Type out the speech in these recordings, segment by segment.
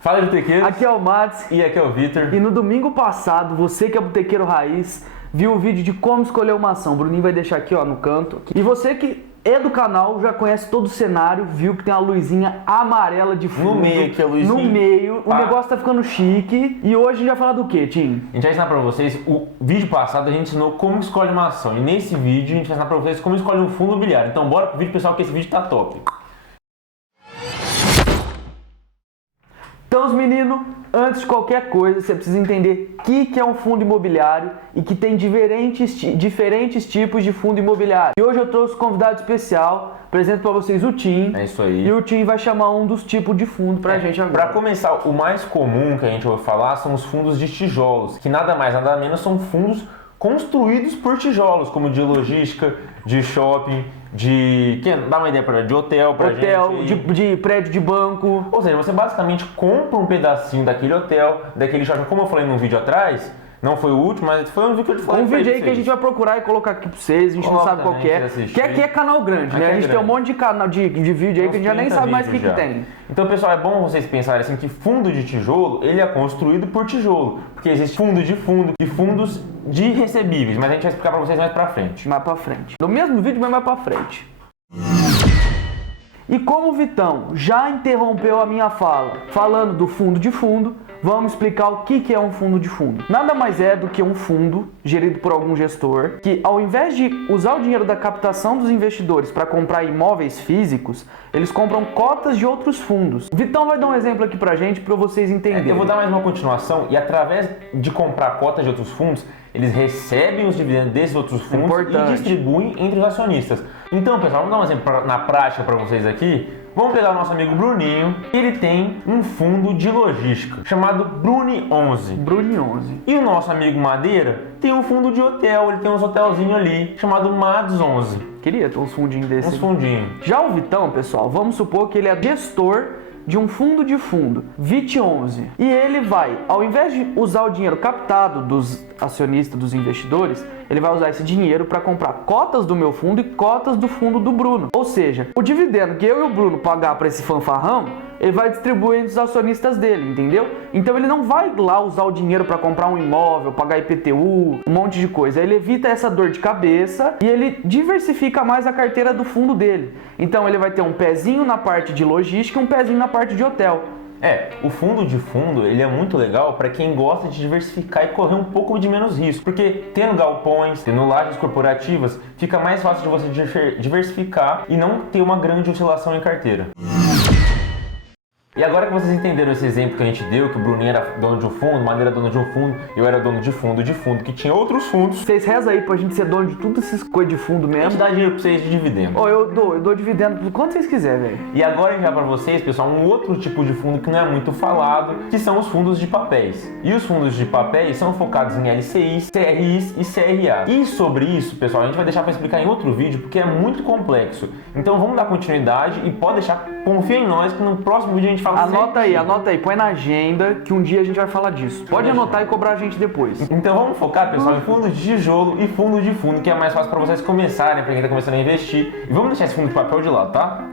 Fala, botequeiros. Aqui é o Mads. E aqui é o Vitor. E no domingo passado, você que é botequeiro raiz, viu o vídeo de como escolher uma ação. O Bruninho vai deixar aqui, ó, no canto. E você que é do canal, já conhece todo o cenário, viu que tem uma luzinha amarela de fundo. No meio aqui, a luzinha. No meio. O negócio tá ficando chique. E hoje a gente vai falar do quê, Tim? A gente vai ensinar pra vocês, o vídeo passado a gente ensinou como escolhe uma ação. E nesse vídeo a gente vai ensinar pra vocês como escolhe um fundo imobiliário. Então bora pro vídeo, pessoal, que esse vídeo tá top. Então, os meninos, antes de qualquer coisa, você precisa entender o que é um fundo imobiliário e que tem diferentes tipos de fundo imobiliário. E hoje eu trouxe um convidado especial, apresento para vocês o Tim. É isso aí. E o Tim vai chamar um dos tipos de fundo pra gente agora. Pra começar, o mais comum que a gente ouve falar são os fundos de tijolos, que nada mais, nada menos são fundos construídos por tijolos, como de logística, de shopping, dá uma ideia pra de hotel pra gente. De prédio de banco. Ou seja, você basicamente compra um pedacinho daquele hotel, daquele shopping, como eu falei num vídeo atrás, não foi o último, mas foi um vídeo que eu falei. Um vídeo aí que a gente vai procurar e colocar aqui pra vocês, a gente não sabe qual que é. Que aqui é canal grande, né? A gente tem um monte de canal de vídeo aí que a gente já nem sabe mais o que tem. Então, pessoal, é bom vocês pensarem assim que fundo de tijolo, ele é construído por tijolo. Porque existe fundo e fundos de recebíveis, mas a gente vai explicar pra vocês mais pra frente. Mais pra frente. No mesmo vídeo, mas mais pra frente. E como o Vitão já interrompeu a minha fala falando do fundo de fundo, vamos explicar o que é um fundo de fundo. Nada mais é do que um fundo gerido por algum gestor que, ao invés de usar o dinheiro da captação dos investidores para comprar imóveis físicos, eles compram cotas de outros fundos. O Vitão vai dar um exemplo aqui pra gente para vocês entenderem. Eu vou dar mais uma continuação e através de comprar cotas de outros fundos, eles recebem os dividendos desses outros fundos e distribuem entre os acionistas. Então, pessoal, vamos dar um exemplo na prática para vocês aqui. Vamos pegar o nosso amigo Bruninho, ele tem um fundo de logística chamado Bruni11. Bruni11. E o nosso amigo Madeira tem um fundo de hotel, ele tem uns hotelzinhos ali chamado Mads11. Queria ter uns fundinhos desses. Uns fundinhos. Já o Vitão, pessoal, vamos supor que ele é gestor de um fundo de fundo, VIT11. E ele vai, ao invés de usar o dinheiro captado dos acionistas, dos investidores, ele vai usar esse dinheiro para comprar cotas do meu fundo e cotas do fundo do Bruno. Ou seja, o dividendo que eu e o Bruno pagar para esse fanfarrão, ele vai distribuir entre os acionistas dele, entendeu? Então ele não vai lá usar o dinheiro para comprar um imóvel, pagar IPTU, um monte de coisa. Ele evita essa dor de cabeça e ele diversifica mais a carteira do fundo dele. Então ele vai ter um pezinho na parte de logística e um pezinho na parte de hotel. O fundo de fundo, ele é muito legal para quem gosta de diversificar e correr um pouco de menos risco, porque tendo galpões, tendo lajes corporativas, fica mais fácil de você diversificar e não ter uma grande oscilação em carteira. E agora que vocês entenderam esse exemplo que a gente deu, que o Bruninho era dono de um fundo, Madeira era dono de um fundo, eu era dono de fundo, que tinha outros fundos. Vocês rezam aí pra gente ser dono de tudo essas coisas de fundo mesmo. A gente dá dinheiro pra vocês de dividendo. Eu dou dividendo por quanto vocês quiserem, velho. E agora a gente vai pra vocês, pessoal, um outro tipo de fundo que não é muito falado, que são os fundos de papéis. E os fundos de papéis são focados em LCIs, CRIs e CRA. E sobre isso, pessoal, a gente vai deixar pra explicar em outro vídeo, porque é muito complexo. Então vamos dar continuidade e pode deixar, confia em nós, que no próximo vídeo a gente fala Anota aí, põe na agenda que um dia a gente vai falar disso. Pode anotar e cobrar a gente depois. Então vamos focar, pessoal, em fundo de tijolo e fundo de fundo, que é mais fácil para vocês começarem, para quem tá começando a investir. E vamos deixar esse fundo de papel de lado, tá?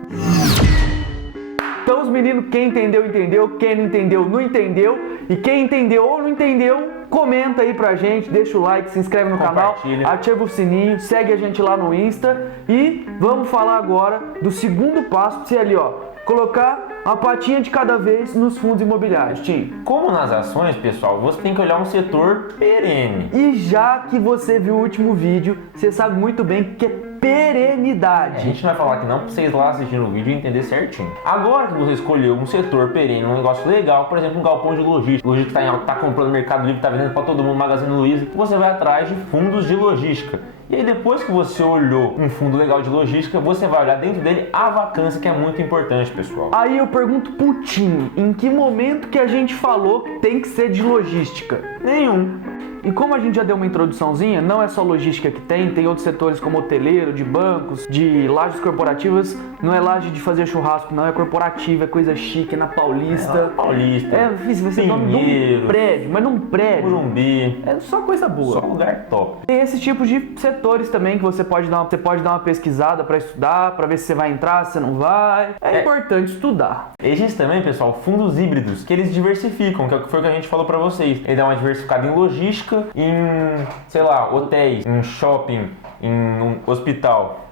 Então os meninos, quem entendeu, entendeu. Quem não entendeu, não entendeu. E quem entendeu ou não entendeu, comenta aí pra gente, deixa o like, se inscreve no canal, ativa o sininho, segue a gente lá no Insta. E vamos falar agora do segundo passo pra você ali, ó, colocar uma patinha de cada vez nos fundos imobiliários, Tim. Como nas ações, pessoal, você tem que olhar um setor perene. E já que você viu o último vídeo, você sabe muito bem que é perenidade. A gente não vai falar aqui não pra vocês lá assistindo o vídeo e entender certinho. Agora que você escolheu um setor perene, um negócio legal, por exemplo, um galpão de logística, logística tá comprando Mercado Livre, tá vendendo pra todo mundo, Magazine Luiza, você vai atrás de fundos de logística. E aí depois que você olhou um fundo legal de logística, você vai olhar dentro dele a vacância, que é muito importante, pessoal. Aí eu pergunto pro Tim, em que momento que a gente falou que tem que ser de logística? Nenhum. E como a gente já deu uma introduçãozinha, não é só logística que tem outros setores como hoteleiro, de bancos, de lajes corporativas. Não é laje de fazer churrasco, não, é corporativa, é coisa chique, é na Paulista. Paulista. Você nome de um prédio, mas num prédio. Morumbi. É só coisa boa. Só lugar top. Tem esse tipo de setores também que você pode dar uma pesquisada para estudar, para ver se você vai entrar, se você não vai. É importante estudar. Existem também, pessoal, fundos híbridos, que eles diversificam, que foi o que a gente falou para vocês. Ele dá uma diversificada em logística, em, sei lá, hotéis, em shopping, em um hospital.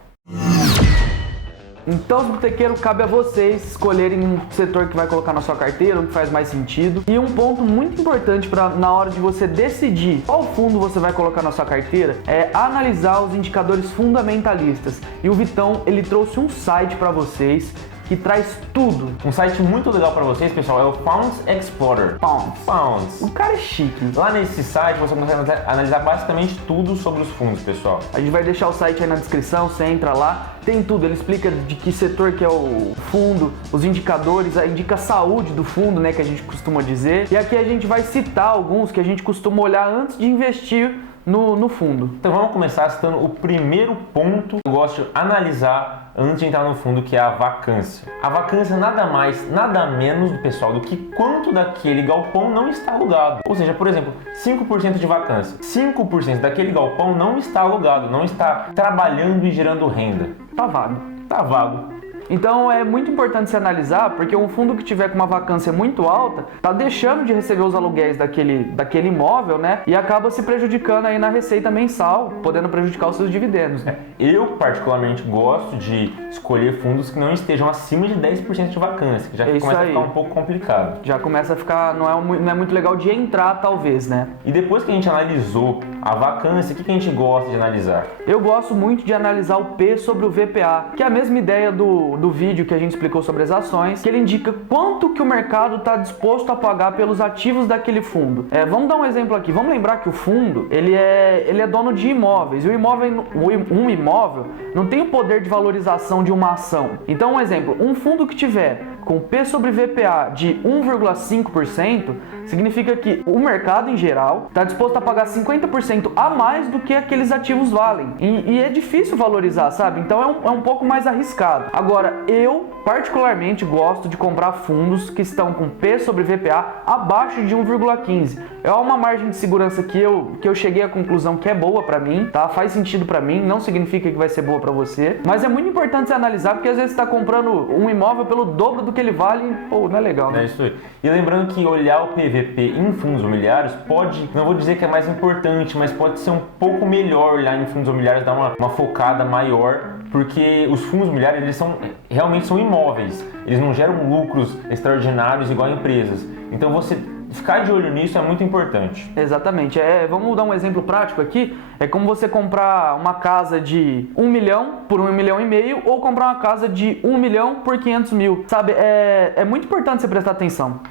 Então, botequeiro, cabe a vocês escolherem um setor que vai colocar na sua carteira, o que faz mais sentido. E um ponto muito importante na hora de você decidir qual fundo você vai colocar na sua carteira é analisar os indicadores fundamentalistas. E o Vitão, ele trouxe um site para vocês que traz tudo. Um site muito legal para vocês, pessoal, é o Funds Explorer. Funds. O cara é chique. Lá nesse site você consegue analisar basicamente tudo sobre os fundos, pessoal. A gente vai deixar o site aí na descrição, você entra lá, tem tudo. Ele explica de que setor que é o fundo, os indicadores, indica a saúde do fundo, né, que a gente costuma dizer. E aqui a gente vai citar alguns que a gente costuma olhar antes de investir no fundo. Então vamos começar citando o primeiro ponto que eu gosto de analisar antes de entrar no fundo, que é a vacância. A vacância nada mais, nada menos, pessoal, do que quanto daquele galpão não está alugado. Ou seja, por exemplo, 5% de vacância. 5% daquele galpão não está alugado, não está trabalhando e gerando renda. Tá vago. Tá vago. Então é muito importante se analisar, porque um fundo que tiver com uma vacância muito alta tá deixando de receber os aluguéis daquele imóvel, né? E acaba se prejudicando aí na receita mensal, podendo prejudicar os seus dividendos, né? Eu particularmente gosto de escolher fundos que não estejam acima de 10% de vacância, que já começa a ficar um pouco complicado. Já começa a ficar, não é muito legal de entrar, talvez, né? E depois que a gente analisou a vacância, o que a gente gosta de analisar? Eu gosto muito de analisar o P sobre o VPA, que é a mesma ideia do vídeo que a gente explicou sobre as ações, que ele indica quanto que o mercado está disposto a pagar pelos ativos daquele fundo. Vamos dar um exemplo aqui. Vamos lembrar que o fundo ele é dono de imóveis, e um imóvel não tem o poder de valorização de uma ação. Então, um exemplo, um fundo que tiver com P sobre VPA de 1,5%, significa que o mercado em geral está disposto a pagar 50% a mais do que aqueles ativos valem. E é difícil valorizar, sabe? Então é um pouco mais arriscado. Agora, eu particularmente gosto de comprar fundos que estão com P sobre VPA abaixo de 1,15. É uma margem de segurança que eu cheguei à conclusão que é boa para mim, tá? Faz sentido para mim, não significa que vai ser boa para você, mas é muito importante você analisar, porque às vezes você está comprando um imóvel pelo dobro do que ele vale e, pô, não é legal, né? É isso aí. E lembrando que olhar o PVP em fundos imobiliários pode, não vou dizer que é mais importante, mas pode ser um pouco melhor olhar em fundos imobiliários, dar uma focada maior, porque os fundos imobiliários, eles realmente são imóveis, eles não geram lucros extraordinários igual empresas. Então você ficar de olho nisso é muito importante. Exatamente. Vamos dar um exemplo prático aqui. É como você comprar uma casa de 1 milhão por 1,5 milhão ou comprar uma casa de 1 milhão por 500 mil. Sabe, é muito importante você prestar atenção.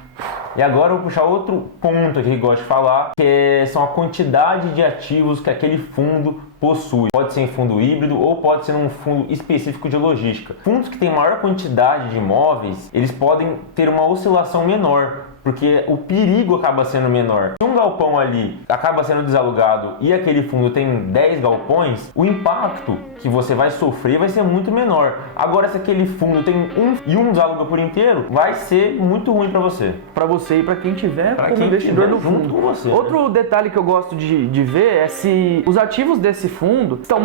E agora eu vou puxar outro ponto aqui que eu gosto de falar, que são a quantidade de ativos que aquele fundo possui. Pode ser em fundo híbrido ou pode ser num fundo específico de logística. Fundos que têm maior quantidade de imóveis, eles podem ter uma oscilação menor, porque o perigo acaba sendo menor. Se um galpão ali acaba sendo desalugado e aquele fundo tem 10 galpões, o impacto que você vai sofrer vai ser muito menor. Agora, se aquele fundo tem um desaluga por inteiro, vai ser muito ruim para você. Para você e para quem tiver como investidor do fundo. Com você, Outro detalhe que eu gosto de ver é se os ativos desse fundo estão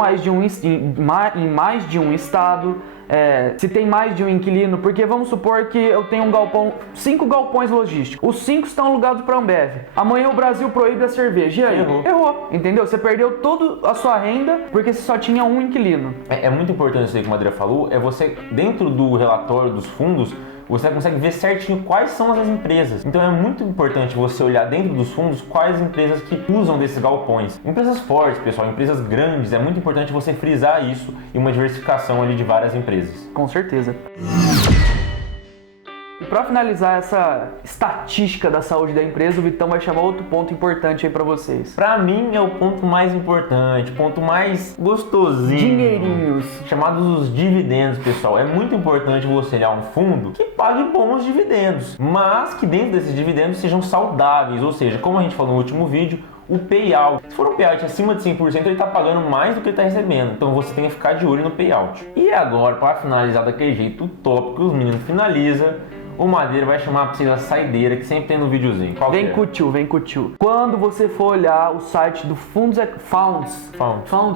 em mais de um estado, se tem mais de um inquilino, porque vamos supor que eu tenho 5 galpões logísticos, os 5 estão alugados para a Ambev. Amanhã o Brasil proíbe a cerveja, e aí? Errou, entendeu? Você perdeu toda a sua renda porque você só tinha um inquilino. É muito importante isso aí que o Madeira falou, você, dentro do relatório dos fundos, você consegue ver certinho quais são as empresas. Então é muito importante você olhar dentro dos fundos quais empresas que usam desses galpões. Empresas fortes, pessoal, empresas grandes, é muito importante você frisar isso e uma diversificação ali de várias empresas. Com certeza. pra finalizar essa estatística da saúde da empresa, o Vitão vai chamar outro ponto importante aí pra vocês. Pra mim é o ponto mais importante, ponto mais gostosinho. Dinheirinhos. Chamados os dividendos, pessoal. É muito importante você olhar um fundo que pague bons dividendos, mas que dentro desses dividendos sejam saudáveis, ou seja, como a gente falou no último vídeo, o payout. Se for um payout acima de 100%, ele está pagando mais do que ele está recebendo. Então você tem que ficar de olho no payout. E agora, para finalizar daquele jeito top que os meninos finalizam, o Madeira vai chamar pra vocês a saideira que sempre tem no videozinho. Qual vem com o tio, vem com o tio. Quando você for olhar o site do Funds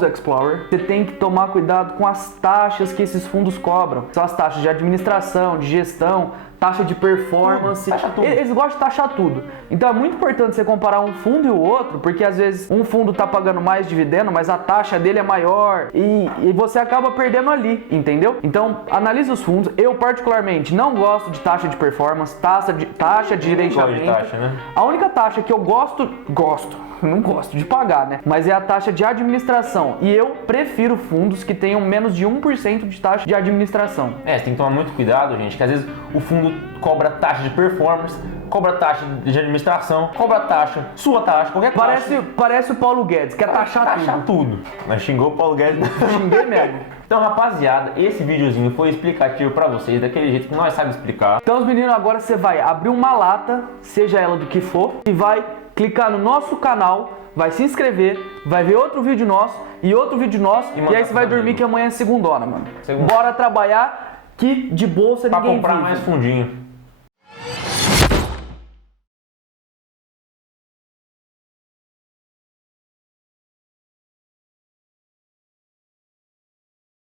Explorer, você tem que tomar cuidado com as taxas que esses fundos cobram. São as taxas de administração, de gestão, taxa de performance. Tudo. Eles gostam de taxar tudo. Então é muito importante você comparar um fundo e o outro, porque às vezes um fundo tá pagando mais dividendo, mas a taxa dele é maior e você acaba perdendo ali, entendeu? Então analise os fundos. Eu particularmente não gosto de taxa de performance, taxa de gerenciamento. Taxa, né? A única taxa que eu não gosto de pagar, né? Mas é a taxa de administração. E eu prefiro fundos que tenham menos de 1% de taxa de administração. Você tem que tomar muito cuidado, gente, que às vezes o fundo cobra taxa de performance, cobra taxa de administração, cobra taxa, sua taxa, qualquer taxa. Parece o Paulo Guedes, quer taxar tudo. Mas xingou o Paulo Guedes. Xinguei mesmo. Então, rapaziada, esse videozinho foi explicativo pra vocês, daquele jeito que nós sabemos explicar. Então, os meninos, agora você vai abrir uma lata, seja ela do que for, e vai clicar no nosso canal, vai se inscrever, vai ver outro vídeo nosso e outro vídeo nosso, e aí você vai dormir que amanhã é segundona, mano. Bora trabalhar que de bolsa pra ninguém comprar vive. mais fundinho.